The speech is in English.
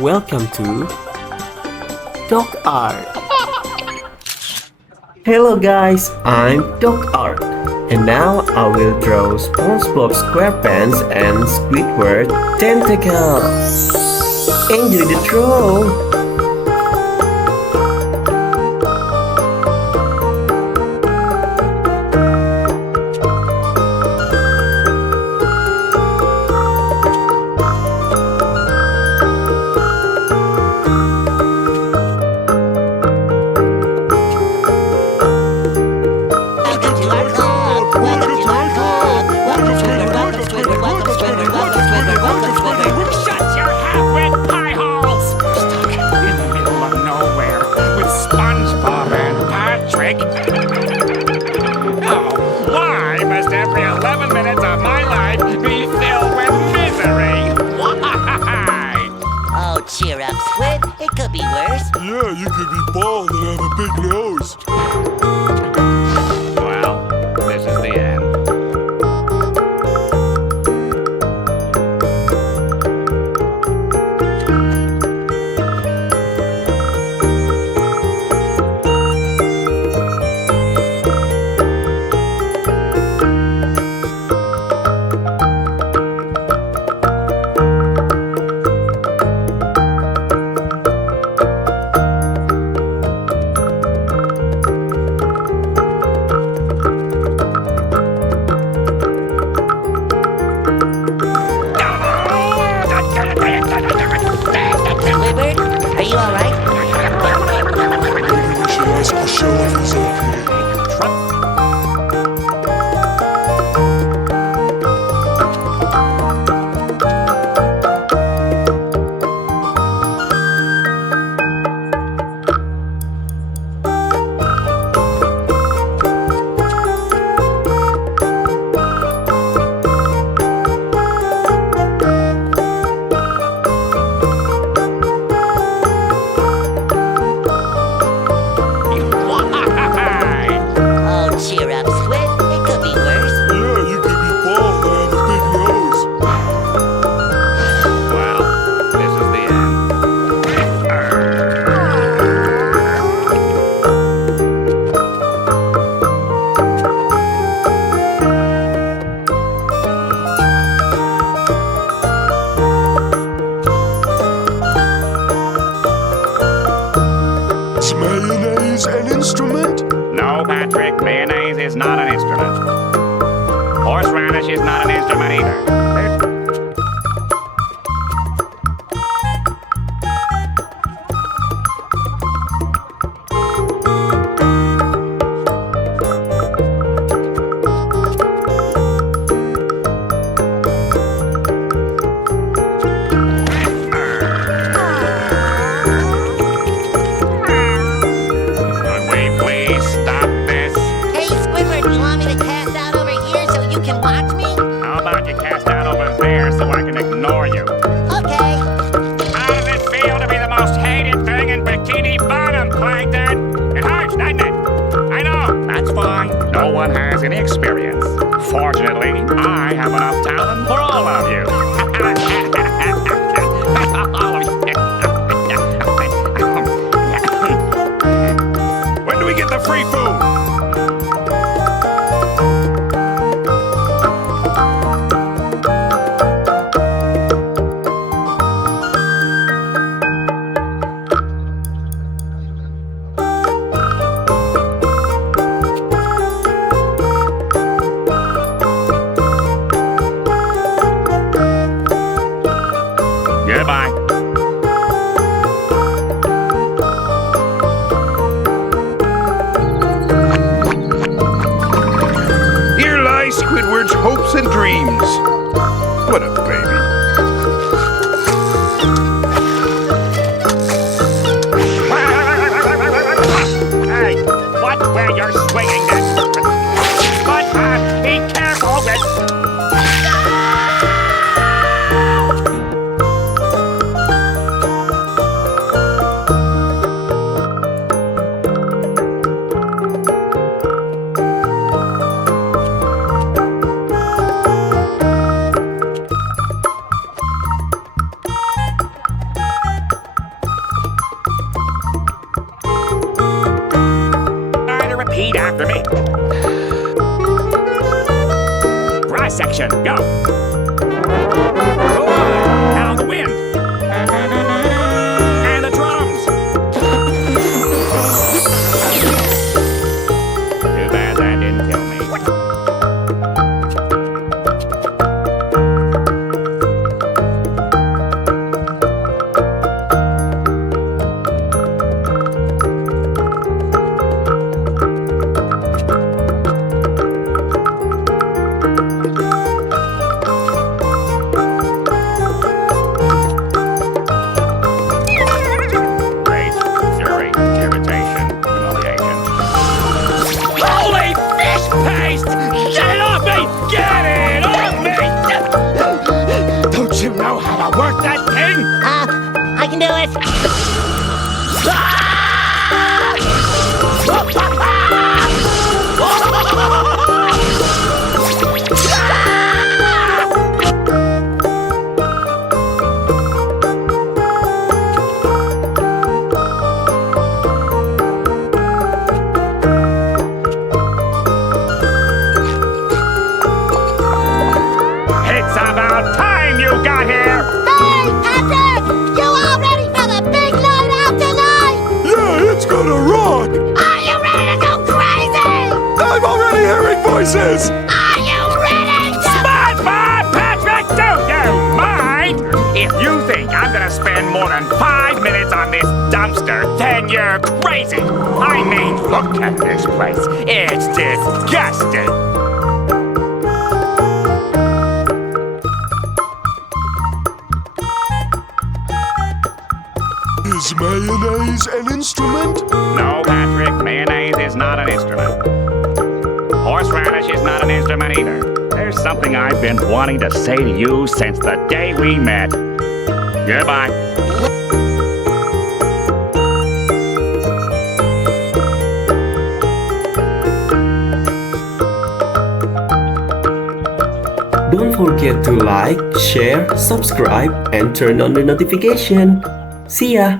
welcome to DocArt. Hello guys, I'm DocArt, and now I will draw Spongebob Squarepants and Squidward tentacle. Enjoy the draw! Oh, why must every 11 minutes of my life be filled with misery? Why? Oh, cheer up, Squid. It could be worse. Yeah, you could be bald and have a big nose. Well, this is the end. Squidward, are you alright? Maybe we should ask Michelle if he's okay. Oh, cheer up, Squid. It could be worse. Yeah, you could be bald and have a big nose. Well, this is the end. Is mayonnaise an instrument? No, Patrick, mayonnaise is not an instrument. Horseradish is not an instrument either. Wait, please stop this. Hey, Squidward, you want me to cast out over here so you can watch me? How about you cast out over there so I can ignore you? Okay. How does it feel to be the most hated thing in Bikini Bottom, Plankton? It hurts, doesn't it? I know, that's fine. No one has any experience. Fortunately, I have enough talent for all of you. All of you. When do we get the free food? Goodbye. Here lie Squidward's hopes and dreams. What a baby. Hey, watch where you're swinging that. But be careful with. this section. Go. Go on. Now the wind. And the drums. Too bad that didn't kill me. Rage, fury, irritation, humiliation. Holy fish paste! Get it off me! Get it off me! Don't you know how to work that thing? I can do it. It's about time you got here! Hey, Patrick! You all ready for the big night out tonight? Yeah, it's gonna rock! Are you ready to go crazy? I'm already hearing voices! Are you ready to... Spongebob, Patrick, do you mind? If you think I'm gonna spend more than 5 minutes on this dumpster, then you're crazy. I mean, look at this place. It's disgusting. Is mayonnaise an instrument? No, Patrick, mayonnaise is not an instrument. Horseradish is not an instrument either. There's something I've been wanting to say to you since the day we met. Goodbye. Don't forget to like, share, subscribe, and turn on the notification. See ya!